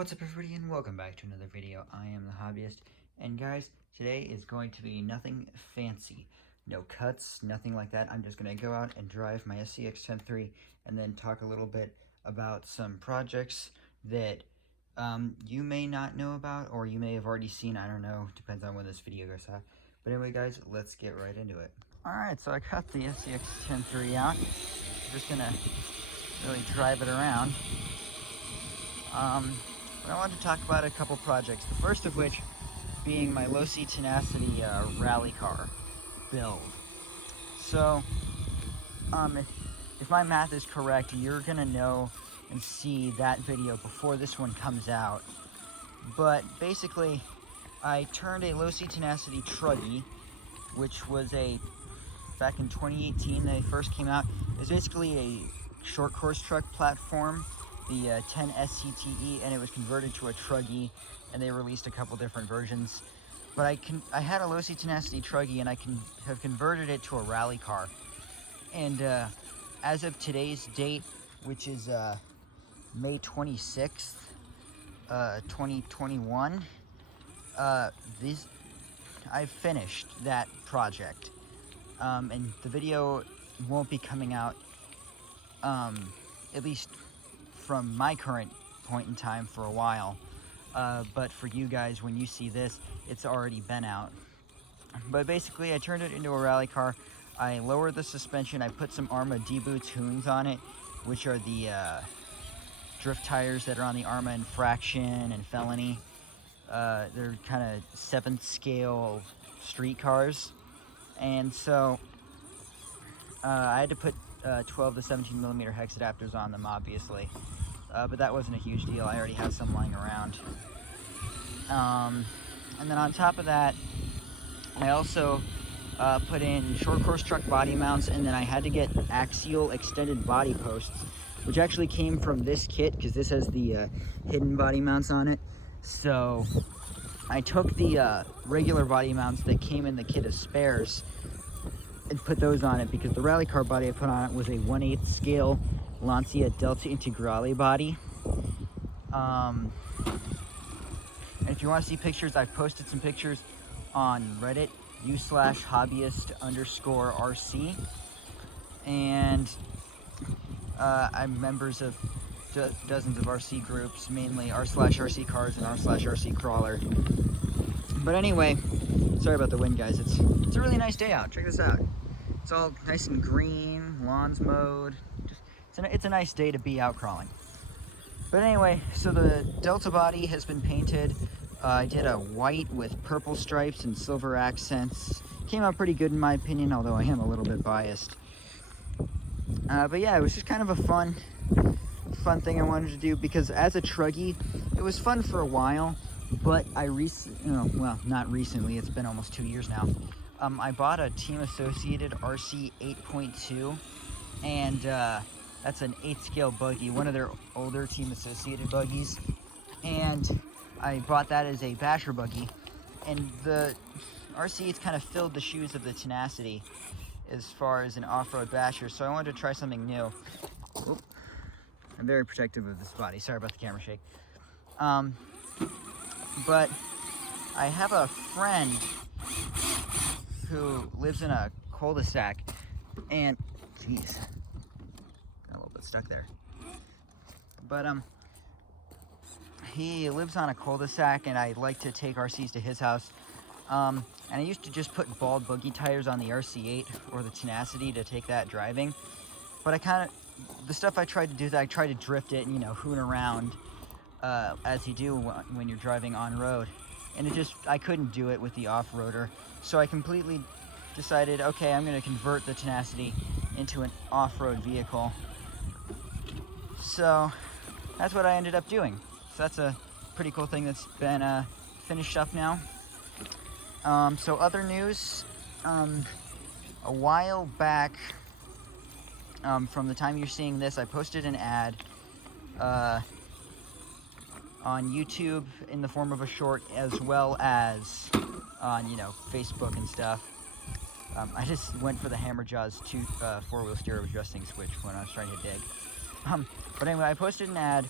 What's up everybody and welcome back to another video. I am the Hobbyist, and guys, today is going to be nothing fancy. No cuts, nothing like that. I'm just going to go out and drive my Scx10 and then talk a little bit about some projects that you may not know about or you may have already seen. I don't know, depends on when this video goes out. But anyway guys, let's get right into it. Alright, so I got the Scx10 out. I'm just going to really drive it around. But I wanted to talk about a couple projects, the first of which being my low-C tenacity rally car build. So, if my math is correct, you're gonna know and see that video before this one comes out. But basically, I turned a low-C tenacity truggy, which was back in 2018 they first came out. It was basically a short course truck platform, the 10 SCTE, and it was converted to a truggy, and they released a couple different versions. But I had a low-C tenacity truggy, and I have converted it to a rally car. And as of today's date, which is May 26th, 2021, I've finished that project. And the video won't be coming out, at least from my current point in time, for a while, but for you guys, when you see this, it's already been out. But basically, I turned it into a rally car. I lowered the suspension. I put some Arma Debu tunes on it, which are the drift tires that are on the Arma Infraction and Felony. They're kind of 7th scale street cars, and so I had to put 12 to 17 millimeter hex adapters on them, obviously. But that wasn't a huge deal. I already had some lying around. And then on top of that, I also put in short course truck body mounts, and then I had to get axial extended body posts, which actually came from this kit because this has the hidden body mounts on it. So I took the regular body mounts that came in the kit as spares and put those on it, because the rally car body I put on it was a 1/8 scale Lancia Delta Integrale body. And if you want to see pictures, I've posted some pictures on Reddit, u/hobbyist_RC. And I'm members of dozens of RC groups, mainly r/RC cars and r/RC crawler. But anyway, sorry about the wind, guys. It's a really nice day out. Check this out. It's all nice and green, lawns mowed. It's a nice day to be out crawling. But anyway, so the Delta body has been painted. I did a white with purple stripes and silver accents. Came out pretty good in my opinion, although I am a little bit biased. But yeah, it was just kind of a fun thing I wanted to do, because as a truggy, it was fun for a while, but well, not recently, it's been almost 2 years now. I bought a Team Associated RC 8.2, and that's an 8th scale buggy, one of their older Team Associated buggies, and I bought that as a basher buggy, and the RC8's kind of filled the shoes of the Tenacity as far as an off-road basher, so I wanted to try something new. Oop. I'm very protective of this body, sorry about the camera shake. But I have a friend who lives in a cul-de-sac, and jeez, got a little bit stuck there. But he lives on a cul-de-sac, and I like to take RCs to his house. And I used to just put bald boogie tires on the RC8 or the Tenacity to take that driving. But the stuff I tried to do, I tried to drift it and, hoon around as you do when you're driving on road. And I couldn't do it with the off-roader. So I completely decided, okay, I'm going to convert the Tenacity into an off-road vehicle. So that's what I ended up doing. So that's a pretty cool thing that's been finished up now. So other news, a while back, from the time you're seeing this, I posted an ad on YouTube in the form of a short, as well as on, Facebook and stuff. I just went for the Hammer Jaws 2 4-wheel stereo adjusting switch when I was trying to dig. But anyway, I posted an ad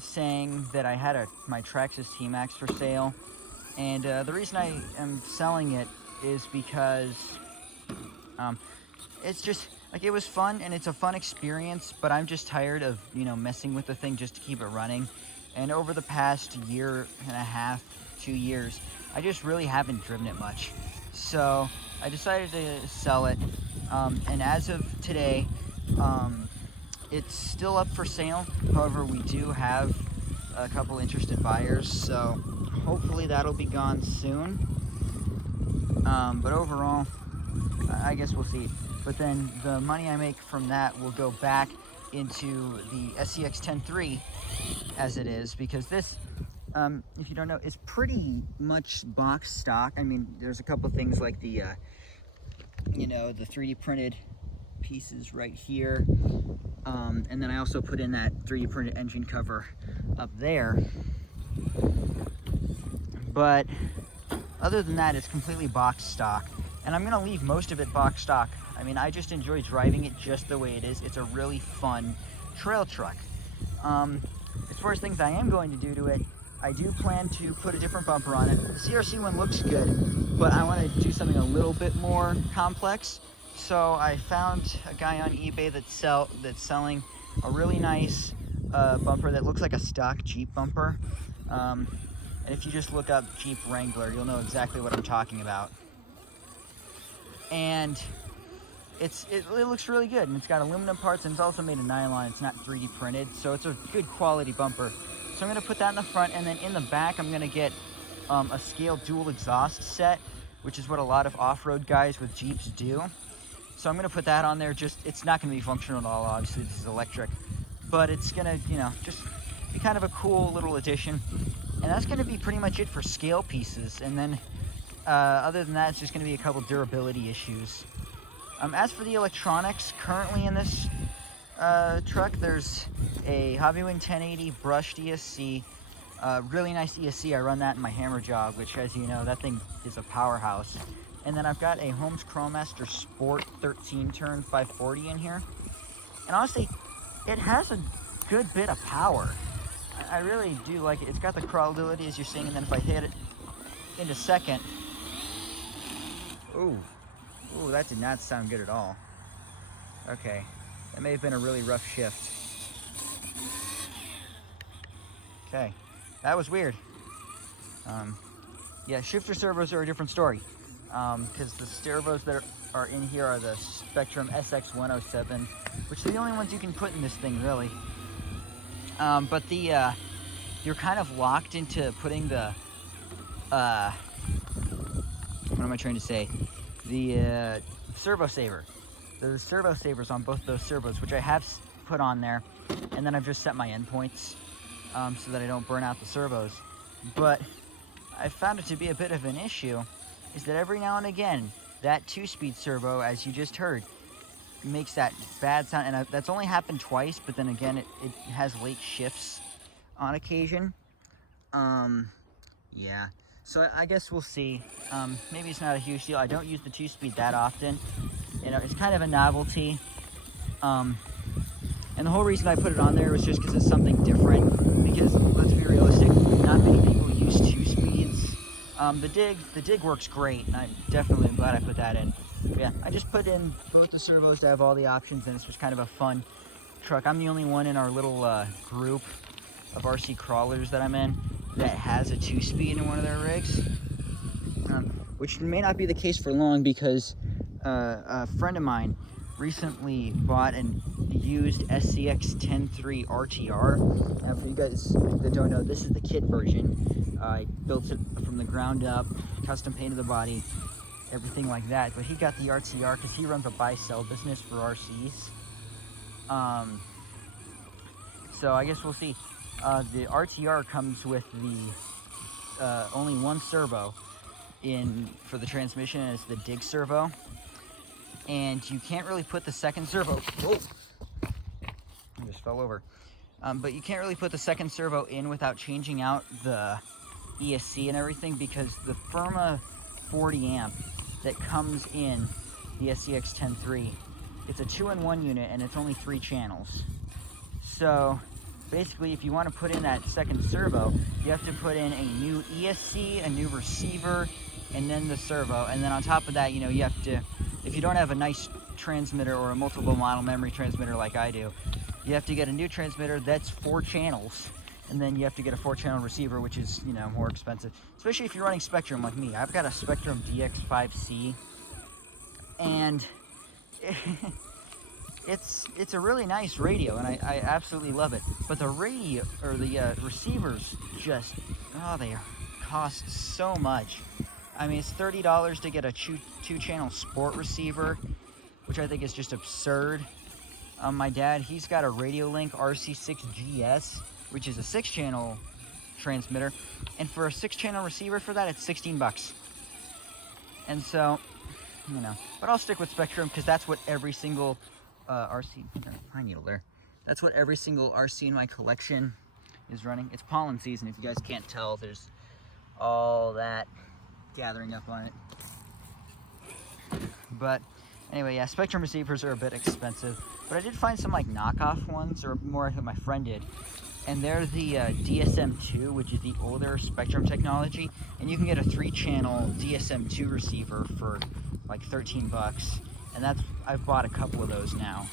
saying that I had my Traxxas T-Max for sale, and the reason I am selling it is because it's just like, it was fun and it's a fun experience, but I'm just tired of, you know, messing with the thing just to keep it running. And over the past year and a half, 2 years, I just really haven't driven it much. So I decided to sell it, and as of today, it's still up for sale. However, we do have a couple interested buyers, so hopefully that'll be gone soon. But overall, I guess we'll see. But then the money I make from that will go back into the Scx10 as it is, because this, if you don't know, is pretty much box stock. I mean, there's a couple things like the, you know, the 3D printed pieces right here. And then I also put in that 3D printed engine cover up there. But other than that, it's completely box stock. And I'm going to leave most of it box stock. I mean, I just enjoy driving it just the way it is. It's a really fun trail truck. As far as things I am going to do to it, I do plan to put a different bumper on it. The CRC one looks good, but I want to do something a little bit more complex. So I found a guy on eBay that's selling a really nice bumper that looks like a stock Jeep bumper. And if you just look up Jeep Wrangler, you'll know exactly what I'm talking about. And it looks really good, and it's got aluminum parts, and it's also made of nylon. It's not 3D printed, so it's a good quality bumper. So I'm going to put that in the front, and then in the back I'm going to get a scale dual exhaust set, which is what a lot of off-road guys with Jeeps do. So I'm going to put that on there. It's not going to be functional at all, obviously. This is electric, but it's going to, you know, just be kind of a cool little addition. And that's going to be pretty much it for scale pieces. And then other than that, it's just going to be a couple durability issues. As for the electronics currently in this truck, there's a Hobbywing 1080 brushed ESC, really nice ESC. I run that in my hammer jog, which, as you know, that thing is a powerhouse. And then I've got a Holmes Chromemaster Sport 13 turn 540 in here. And honestly, it has a good bit of power. I really do like it. It's got the crawlability, as you're seeing, and then if I hit it into second, ooh, that did not sound good at all. Okay, that may have been a really rough shift. Okay, that was weird. Yeah, shifter servos are a different story, because the servos that are in here are the Spectrum SX1007, which are the only ones you can put in this thing, really. But you're kind of locked into putting the, what am I trying to say? The servo saver. The servo savers on both those servos, which I have put on there, and then I've just set my endpoints so that I don't burn out the servos. But I found it to be a bit of an issue, is that every now and again, that 2-speed servo, as you just heard, makes that bad sound, and that's only happened twice, but then again, it has late shifts on occasion. Yeah, so I guess we'll see. Maybe it's not a huge deal. I don't use the 2-speed that often. You know, it's kind of a novelty. And the whole reason I put it on there was just because it's something different, because let's be realistic, not many people use 2 speeds. The dig works great, and I definitely am glad I put that in. But yeah, I just put in both the servos to have all the options, and it's just kind of a fun truck. I'm the only one in our little group of RC crawlers that I'm in that has a 2-speed in one of their rigs, which may not be the case for long, because a friend of mine recently bought an used Scx10 RTR. Now, for you guys that don't know, this is the kit version. I built it from the ground up, custom painted the body, everything like that. But he got the RTR because he runs a buy-sell business for RCs. So I guess we'll see. The RTR comes with the only one servo for the transmission, and it's the dig servo. And you can't really put the second servo. Whoa! I just fell over. But you can't really put the second servo in without changing out the ESC and everything, because the Firma 40 amp that comes in the Scx10 it's a 2-in-1 unit, and it's only 3 channels. So basically, if you want to put in that second servo, you have to put in a new ESC, a new receiver, and then the servo. And then on top of that, you know, you have to, if you don't have a nice transmitter or a multiple model memory transmitter like I do, you have to get a new transmitter that's 4 channels. And then you have to get a 4-channel receiver, which is, you know, more expensive. Especially if you're running Spectrum like me. I've got a Spectrum DX5C. And it's a really nice radio, and I absolutely love it. But the radio, or the receivers, just, oh, they cost so much. I mean, it's $30 to get a 2-channel sport receiver, which I think is just absurd. My dad, he's got a RadioLink RC6GS, which is a 6-channel transmitter, and for a 6-channel receiver for that, it's 16 bucks. And so, you know, but I'll stick with Spectrum because that's what every single RC, pine needle there. That's what every single RC in my collection is running. It's pollen season, if you guys can't tell. There's all that gathering up on it. But anyway, yeah, Spectrum receivers are a bit expensive, but I did find some like knockoff ones, or more like my friend did. And they're the DSM2, which is the older Spectrum technology, and you can get a 3-channel DSM2 receiver for like 13 bucks. And that's, I've bought a couple of those now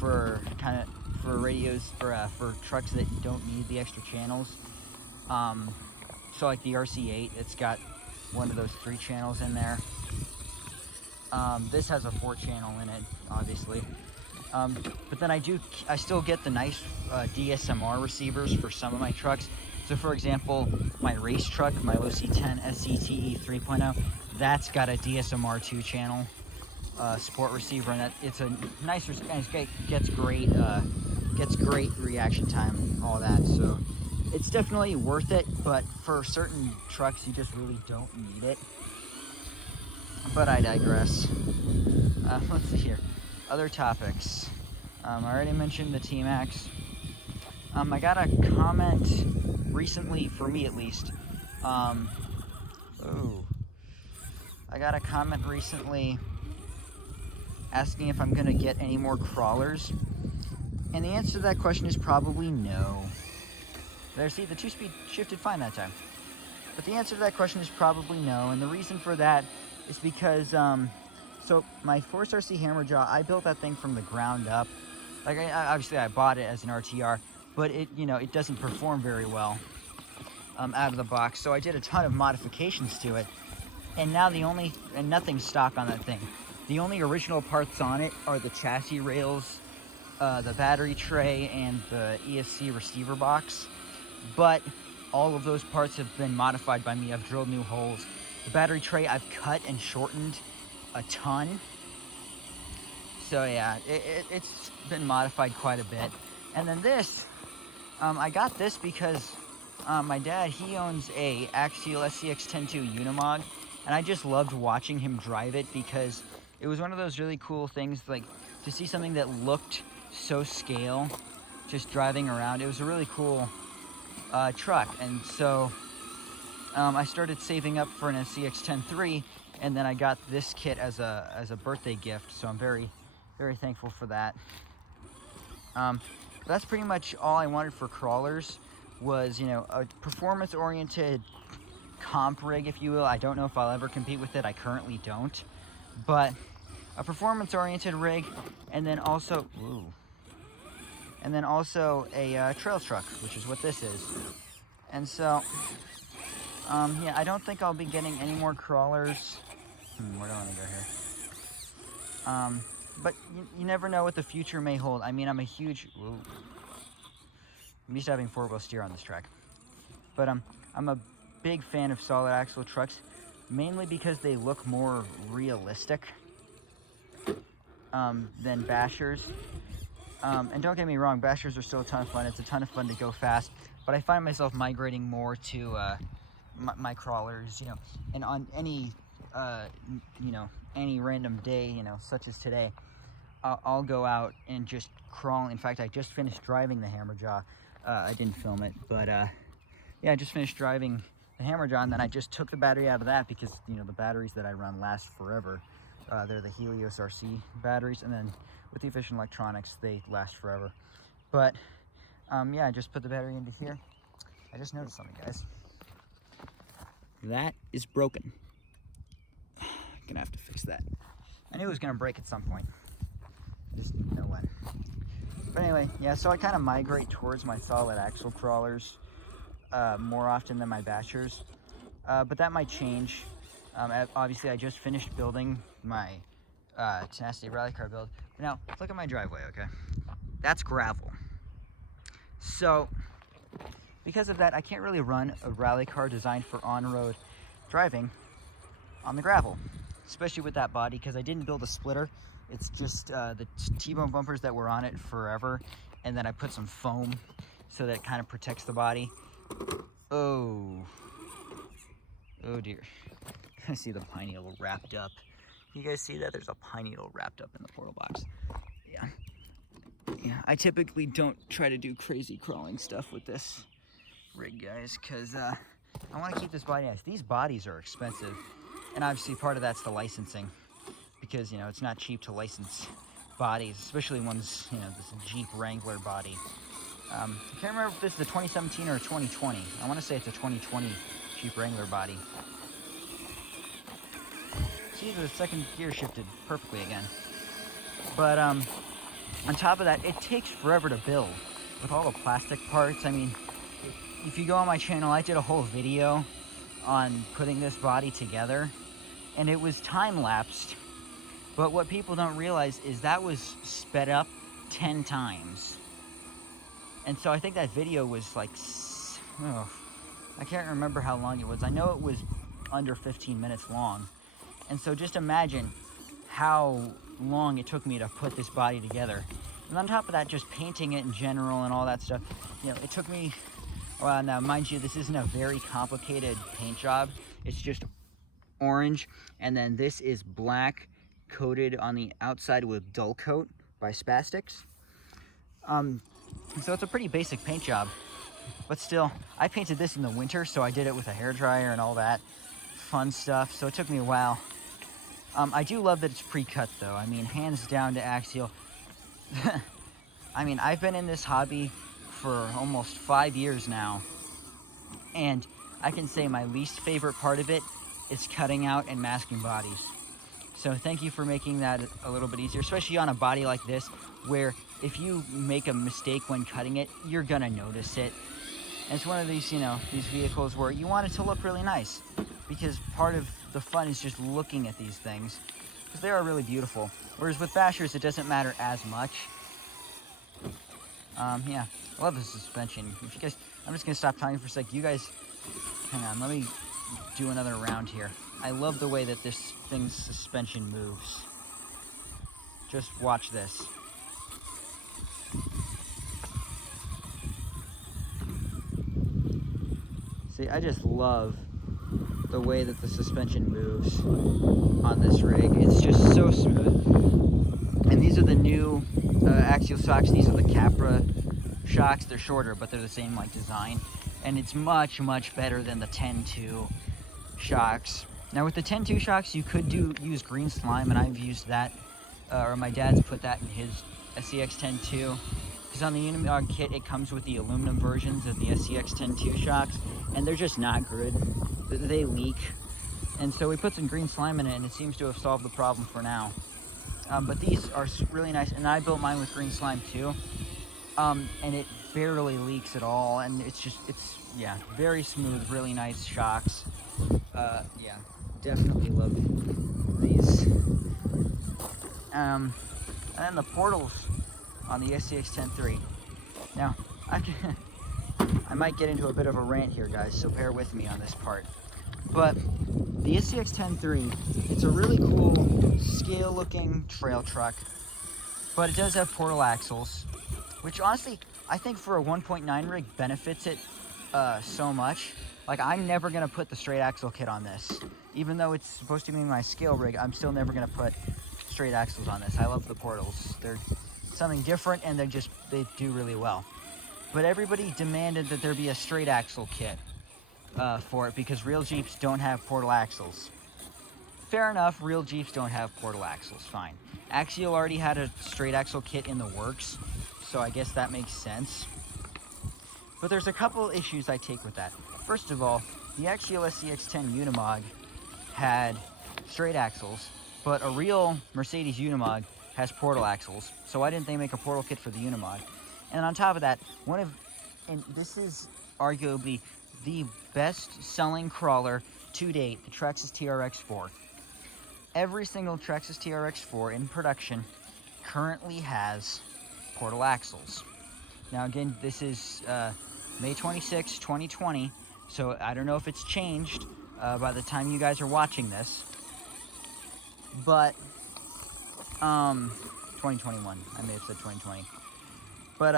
for radios for trucks that don't need the extra channels. So like the RC8, it's got one of those 3 channels in there. This has a 4-channel in it, obviously. But then I still get the nice DSMR receivers for some of my trucks. So for example, my race truck, my OC10 SCTE 3.0, that's got a DSMR 2-channel sport receiver, and it's a nice, and it gets great reaction time, all that. So it's definitely worth it, but for certain trucks, you just really don't need it. But I digress. Let's see here. Other topics. I already mentioned the T-Max. I got a comment recently, for me at least. I got a comment recently asking if I'm going to get any more crawlers. And the answer to that question is probably no. There, see, the 2-speed shifted fine that time. But the answer to that question is probably no. And the reason for that is because, so my Force RC Hammerjaw, I built that thing from the ground up. Like, obviously I bought it as an RTR, but it, you know, it doesn't perform very well out of the box. So I did a ton of modifications to it. And now nothing's stock on that thing. The only original parts on it are the chassis rails, the battery tray, and the ESC receiver box. But all of those parts have been modified by me. I've drilled new holes. The battery tray I've cut and shortened a ton. So yeah, it's been modified quite a bit. And then this, I got this because my dad, he owns a Axial Scx10 Unimog, and I just loved watching him drive it because it was one of those really cool things, like to see something that looked so scale, just driving around. It was a really cool truck, and so I started saving up for an Scx10 III, and then I got this kit as a birthday gift, so I'm very, very thankful for that. That's pretty much all I wanted for crawlers, was, you know, a performance-oriented comp rig, if you will. I don't know if I'll ever compete with it. I currently don't, but a performance-oriented rig, and then also, a trail truck, which is what this is. And so, yeah, I don't think I'll be getting any more crawlers. Where do I want to go here? But you never know what the future may hold. I mean, I'm used to having 4-wheel steer on this track. But I'm a big fan of solid axle trucks, mainly because they look more realistic than bashers. And don't get me wrong, bashers are still a ton of fun. It's a ton of fun to go fast, but I find myself migrating more to my crawlers, you know, and on any you know, any random day, you know, such as today, I'll go out and just crawl. In fact, I just finished driving the Hammerjaw. I didn't film it, but yeah, I just finished driving the Hammerjaw, and then I just took the battery out of that because, you know, the batteries that I run last forever. They're the Helios RC batteries, and then with the Efficient Electronics, they last forever. But Yeah, I just put the battery into here. I just noticed something, guys. That is broken. Gonna have to fix that. I knew it was gonna break at some point. I just didn't know when. But anyway, yeah, so I kind of migrate towards my solid axle crawlers more often than my bashers. But that might change. Obviously, I just finished building my Tenacity rally car build. Now, look at my driveway, okay? That's gravel. So, because of that, I can't really run a rally car designed for on-road driving on the gravel, especially with that body, because I didn't build a splitter. It's just the T-bone bumpers that were on it forever, and then I put some foam so that it kind of protects the body. Oh dear. I see the pine needle wrapped up. You guys see that? There's a pine needle wrapped up in the portal box. Yeah, I typically don't try to do crazy crawling stuff with this rig, guys, because I want to keep this body nice. These bodies are expensive, and obviously part of that's the licensing, because, you know, it's not cheap to license bodies, especially ones, you know, this Jeep Wrangler body. I can't remember if this is a 2017 or a 2020. I want to say it's a 2020 Jeep Wrangler body. See, the second gear shifted perfectly again. But on top of that, it takes forever to build with all the plastic parts. I mean, if you go on my channel, I did a whole video on putting this body together, and it was time-lapsed. But what people don't realize is that was sped up 10 times. And so I think that video was like, I can't remember how long it was. I know it was under 15 minutes long. And so just imagine how long it took me to put this body together. And on top of that, just painting it in general and all that stuff, you know, it took me, well, now mind you, this isn't a very complicated paint job. It's just orange, and then this is black coated on the outside with dull coat by Spastics. So it's a pretty basic paint job, but still, I painted this in the winter, so I did it with a hairdryer and all that fun stuff, so it took me a while. I do love that it's pre-cut, though. I mean, hands down to Axial. I mean, I've been in this hobby for almost 5 years now, and I can say my least favorite part of it is cutting out and masking bodies. So thank you for making that a little bit easier, especially on a body like this, where if you make a mistake when cutting it, you're gonna notice it. And it's one of these, you know, these vehicles where you want it to look really nice, because part of the fun is just looking at these things, because they are really beautiful. Whereas with bashers, it doesn't matter as much. Yeah, I love the suspension. If you guys, I'm just gonna stop talking for a sec. You guys, hang on, let me do another round here. I love the way that this thing's suspension moves. Just watch this. See, I just love the way that the suspension moves on this rig. It's just so smooth. And these are the new Axial shocks. These are the Capra shocks. They're shorter, but they're the same like design. And it's much, much better than the 10.2 shocks. Now with the 10.2 shocks, you could use green slime, and I've used that, or my dad's put that in his Scx10 too. Because on the Unimog kit, it comes with the aluminum versions of the Scx10 shocks, and they're just not good. They leak. And so we put some green slime in it, and it seems to have solved the problem for now. But these are really nice, and I built mine with green slime too. And it barely leaks at all, and it's yeah, very smooth, really nice shocks. Yeah, definitely love these. And then the portals on the Scx10 Now, I might get into a bit of a rant here, guys, so bear with me on this part. But the Scx10 it's a really cool scale-looking trail truck, but it does have portal axles, which honestly, I think for a 1.9 rig benefits it so much. Like, I'm never gonna put the straight axle kit on this. Even though it's supposed to be my scale rig, I'm still never gonna put straight axles on this. I love the portals. They're something different, and they do really well. But everybody demanded that there be a straight axle kit for it, because real Jeeps don't have portal axles. Fair enough, real Jeeps don't have portal axles, fine. Axial already had a straight axle kit in the works, so I guess that makes sense. But there's a couple issues I take with that. First of all, the Axial Scx10 Unimog had straight axles, but a real Mercedes Unimog has portal axles. So why didn't they make a portal kit for the Unimog? And on top of that, and this is arguably the best-selling crawler to date, the Traxxas TRX4. Every single Traxxas TRX4 in production currently has portal axles. Now again, this is May 26, 2020, so I don't know if it's changed by the time you guys are watching this, but 2021, I may have said 2020, but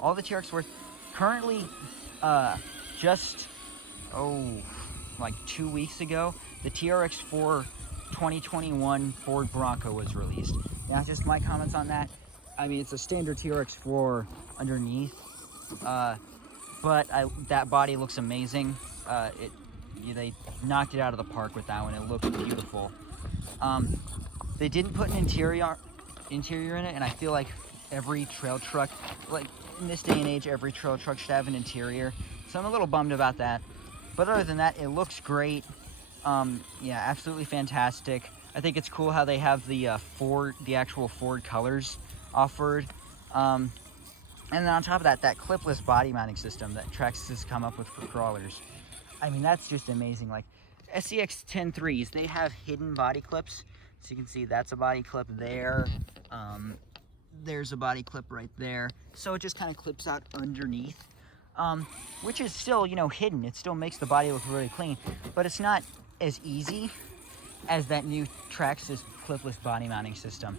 all the TRX4s currently, just like 2 weeks ago, the TRX4 2021 Ford Bronco was released. Now, just my comments on that. I mean, it's a standard TRX4 underneath, but that body looks amazing. They knocked it out of the park with that one. It looks beautiful. They didn't put an interior in it, and I feel like every trail truck, like in this day and age, every trail truck should have an interior. So I'm a little bummed about that. But other than that, it looks great. Yeah, absolutely fantastic. I think it's cool how they have the actual Ford colors offered. And then on top of that, that clipless body mounting system that Traxxas has come up with for crawlers. I mean, that's just amazing. Like SCX10 3s, they have hidden body clips. So you can see that's a body clip there. There's a body clip right there. So it just kind of clips out underneath. Which is still, hidden. It still makes the body look really clean, but it's not as easy as that new Traxxas clipless body mounting system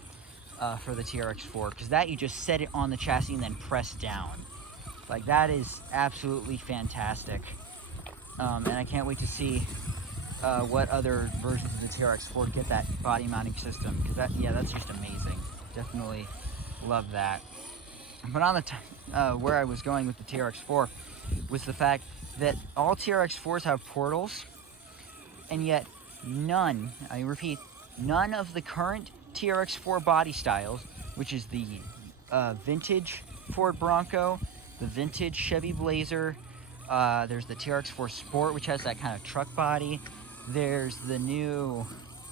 for the TRX4, because that you just set it on the chassis and then press down. Like, that is absolutely fantastic. And I can't wait to see what other versions of the TRX4 get that body mounting system, because that's just amazing. Definitely love that. But on the where I was going with the TRX4 was the fact that all TRX4s have portals, and yet none, I repeat, none of the current TRX4 body styles, which is the vintage Ford Bronco, the vintage Chevy Blazer, there's the TRX4 Sport, which has that kind of truck body, there's the new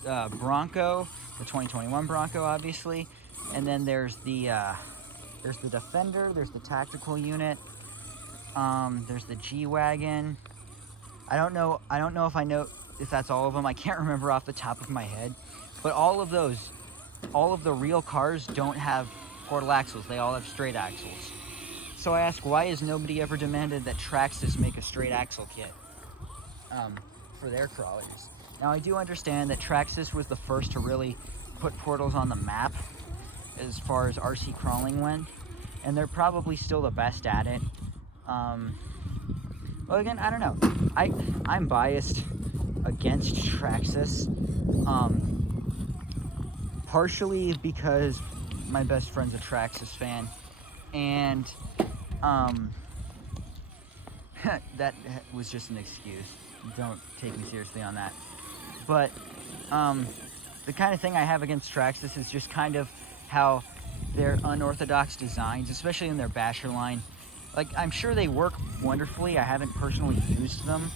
Bronco, the 2021 Bronco, obviously, and then there's the Defender, there's the tactical unit, there's the G-Wagon. I don't know if I know if that's all of them. I can't remember off the top of my head. But all of the real cars don't have portal axles. They all have straight axles. So I ask, why has nobody ever demanded that Traxxas make a straight axle kit for their crawlers? Now, I do understand that Traxxas was the first to really put portals on the map as far as RC crawling went, and they're probably still the best at it. Well, again, I don't know. I'm biased against Traxxas, partially because my best friend's a Traxxas fan, and that was just an excuse. Don't take me seriously on that. But the kind of thing I have against Traxxas is just kind of how their unorthodox designs, especially in their basher line, like, I'm sure they work wonderfully. I haven't personally used them,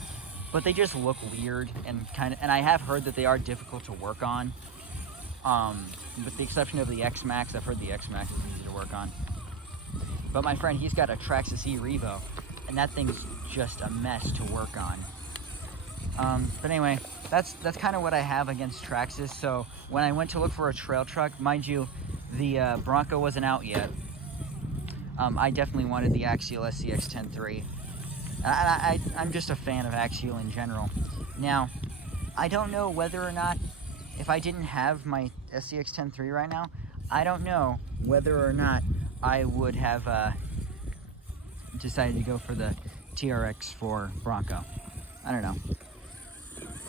but they just look weird and and I have heard that they are difficult to work on. With the exception of the X-Max, I've heard the X-Max is easy to work on. But my friend, he's got a Traxxas E-Revo, and that thing's just a mess to work on. But anyway, that's kind of what I have against Traxxas. So when I went to look for a trail truck, mind you, the Bronco wasn't out yet. I definitely wanted the Axial Scx10 3. I'm just a fan of Axial in general. Now, I don't know whether or not, if I didn't have my Scx10 3 right now, I don't know whether or not I would have decided to go for the TRX4 Bronco. I don't know.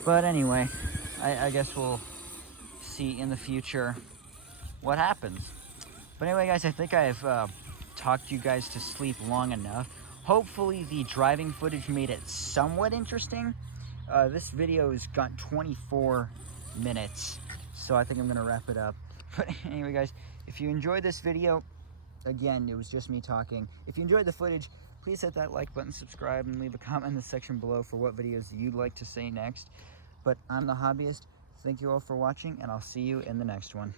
But anyway, I guess we'll see in the future what happens. But anyway, guys, I think I've talked you guys to sleep long enough. Hopefully the driving footage made it somewhat interesting. This video has got 24 minutes, so I think I'm gonna wrap it up. But anyway, guys, if you enjoyed this video, again, it was just me talking. If you enjoyed the footage, please hit that like button, subscribe, and leave a comment in the section below for what videos you'd like to see next. But I'm the Hobbyist. Thank you all for watching, and I'll see you in the next one.